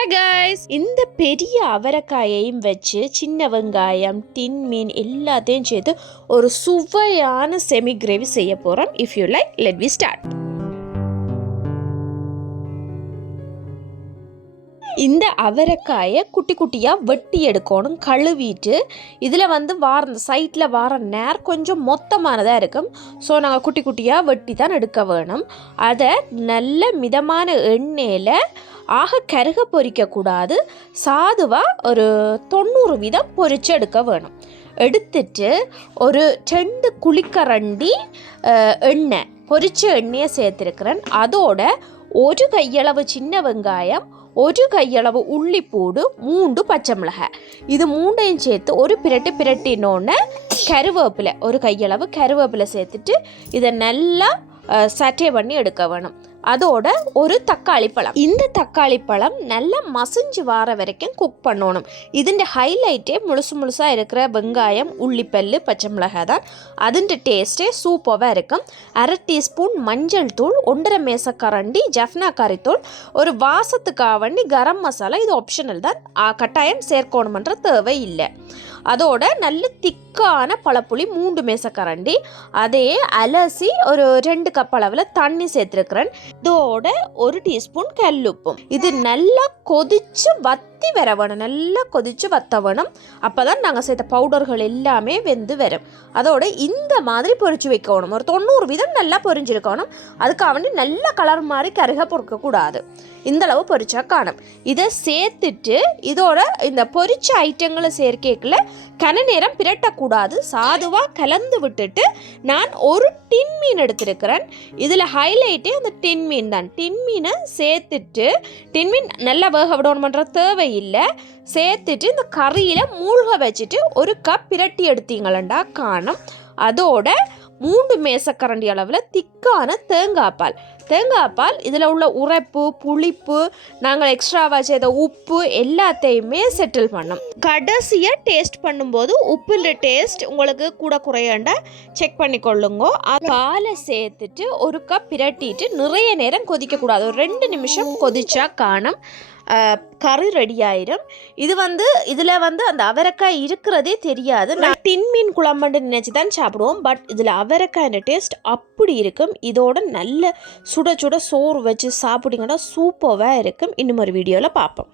Hey guys, இந்த பெரிய அவரைக்காயையும் வச்சு சின்ன வெங்காயம் டின் மீன் எல்லாத்தையும் சேர்த்து ஒரு சுவையான செமி கிரேவி செய்ய போகிறோம். If you like let we start. இந்த அவரைக்காயை குட்டி குட்டியாக வெட்டி எடுக்கணும். கழுவிட்டு இதில் வார சைட்டில் வார நேர் கொஞ்சம் மொத்தமானதாக இருக்கும். ஸோ நாங்கள் குட்டி குட்டியாக வெட்டி தான் எடுக்க வேணும். அதை நல்ல மிதமான எண்ணெயில் கருக பொரிக்கக்கூடாது. சாதுவாக ஒரு 90 வீதம் பொரித்து எடுக்க வேணும். எடுத்துட்டு ஒரு 2 குழிக்கரண்டி எண்ணெய் பொரிச்ச எண்ணெயை சேர்த்துருக்கிறேன். அதோட ஒரு கையளவு சின்ன வெங்காயம், ஒரு கையளவு உள்ளிப்பூடு, 3 பச்சை மிளகாய், இது 3ஐயும் சேர்த்து ஒரு பிரட்டினோன்னு கருவேப்பிலை, ஒரு கையளவு கருவேப்பிலை சேர்த்துட்டு இதை நல்லா சட்டை பண்ணி எடுக்க வேணும். அதோட ஒரு தக்காளி பழம், இந்த தக்காளி பழம் நல்லா மசிஞ்சு வர வரைக்கும் குக் பண்ணணும். இதுண்ட ஹைலைட்டே முழுசாக இருக்கிற வெங்காயம், உள்ளிப்பல்லு, பச்சை மிளகாய் தான். அதுண்ட டேஸ்ட்டே சூப்பராக இருக்கும். 1/2 டீஸ்பூன் மஞ்சள் தூள், 1.5 மேசக்கரண்டி ஜஃப்னா கறித்தூள், ஒரு வாசத்துக்காக வேண்டி கரம் மசாலா, இது ஆப்ஷனல் தான், கட்டாயம் சேர்க்கணுமன்ற தேவை இல்லை. அதோட நல்ல திக்கான பழப்புளி 3 மேசக்கரண்டி, அதையே அலசி ஒரு 2 கப் அளவில் தண்ணி சேர்த்துருக்கிறேன். இதோட 1 டீஸ்பூன் கல்லுப்பும். இது நல்லா கொதிச்சு வத்தி வர வேணும், நல்லா கொதிச்சு வத்த வேணும். அப்போ தான் நாங்கள் சேர்த்த பவுடர்கள் எல்லாமே வெந்து வரும். அதோட இந்த மாதிரி பொரிச்சு வைக்கணும். ஒரு 90 வீதம் நல்லா பொரிஞ்சிருக்கணும். அதுக்காக வேண்டி நல்ல கலர் மாதிரி கருக பொறுக்கக்கூடாது. இந்தளவு பொரிச்சா காணும். இதை சேர்த்துட்டு இதோட இந்த பொரிச்ச ஐட்டங்களை சேர்க்கைக்குள்ள கன நேரம் பிரட்டக்கூடாது. சாதுவாக கலந்து விட்டுட்டு நான் ஒரு டின் மீன் எடுத்திருக்கிறேன். இதில் ஹைலைட்டே அந்த டின் மீன் தான். டின் மீனை சேர்த்துட்டு, டின் மீன் நல்லா வேக விடணுமன்ற தேவையில்லை, சேர்த்துட்டு இந்த கறியில் மூழ்க வச்சுட்டு ஒரு கப் பிரட்டி எடுத்தீங்களா காணும். அதோட 3 மேசக்கரண்டி அளவில் திக்கான தேங்காய் பால், இதில் உள்ள உரைப்பு, புளிப்பு, நாங்கள் எக்ஸ்ட்ராவாக செய்த உப்பு எல்லாத்தையுமே செட்டில் பண்ணோம். கடைசியாக டேஸ்ட் பண்ணும்போது உப்புன்ற டேஸ்ட் உங்களுக்கு கூட குறையாண்டா செக் பண்ணிக்கொள்ளுங்க. பாலை சேர்த்துட்டு ஒரு கப் பிரட்டிட்டு நிறைய நேரம் கொதிக்கக்கூடாது. ஒரு 2 நிமிஷம் கொதிச்சா காணும் கறி ரெடி ஆயிரும். இதில் அந்த அவரைக்காய் இருக்கிறதே தெரியாது. நான் டின் மீன் குழம்புன்னு நினச்சி தான் சாப்பிடுவோம். பட் இதில் அவரைக்காய் டேஸ்ட் அப்படி இருக்கும். இதோட நல்ல சுட சுட சோறு வச்சு சாப்பிட்டீங்கன்னா சூப்பராக இருக்கும். இன்னும் ஒரு வீடியோவில் பார்ப்போம்.